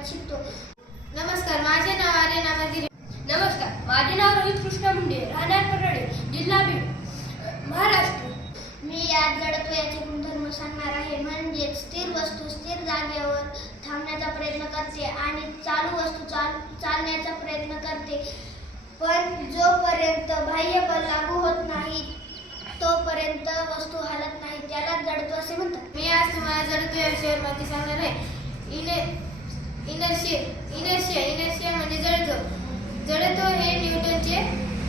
वर्गात शिकतो. नमस्कार, माझे नाव आर्यना मदिरे. नमस्कार, माझे नाव रोहित कृष्ण मुंडे, राहणार परळी, जिल्हा बीड, महाराष्ट्र. मी यात जडत्व याचे गुणधर्म सांगणार आहे. म्हणजेच स्थिर वस्तू स्थिर जागेवर थांबण्याचा प्रयत्न करते आणि चालू वस्तू चालण्याचा प्रयत्न करते, पण जोपर्यंत बाह्य बल लागू होत नाही तोपर्यंत वस्तू हालत नाही, त्याला जडत्व असे म्हणतात. मी आज तुम्हाला जडत्व या विषयावर माहिती सांगणार आहे. इनर्शिया म्हणजे जडत्व हे न्यूटनचे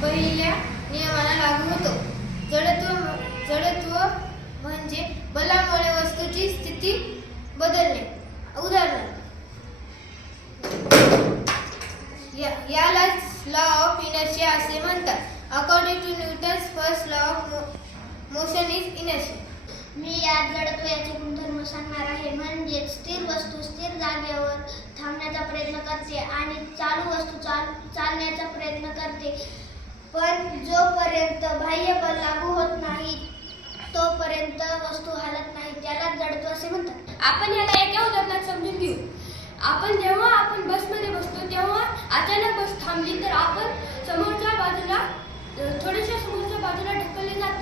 पहिल्या नियमाला लागू होतो. जडत्व म्हणजे बलामुळे वस्तूची स्थिती बदलणे. उदाहरण, यालाच लॉ ऑफ इनर्शिया असे म्हणतात. According to Newton's first law of motion is inertia. मी यात जडत्व याचे गुणधर्म सांगणार आहे. म्हणजेच स्थिर वस्तू स्थिर जागेवर थांबण्याचा प्रयत्न करते आणि चालू वस्तू चालण्याचा प्रयत्न करते, पण जोपर्यंत बाह्य बल लागू होत नाही तोपर्यंत वस्तू हालत नाही, त्याला जडत्व असे म्हणतात. आपण याला एका उदाहरणात समजून घेऊ. जेव्हा आपण बसमध्ये बसतो तेव्हा अचानक बस थांबली तर आपण थोड्याशा समोरच्या बाजूला ढकलले जातो.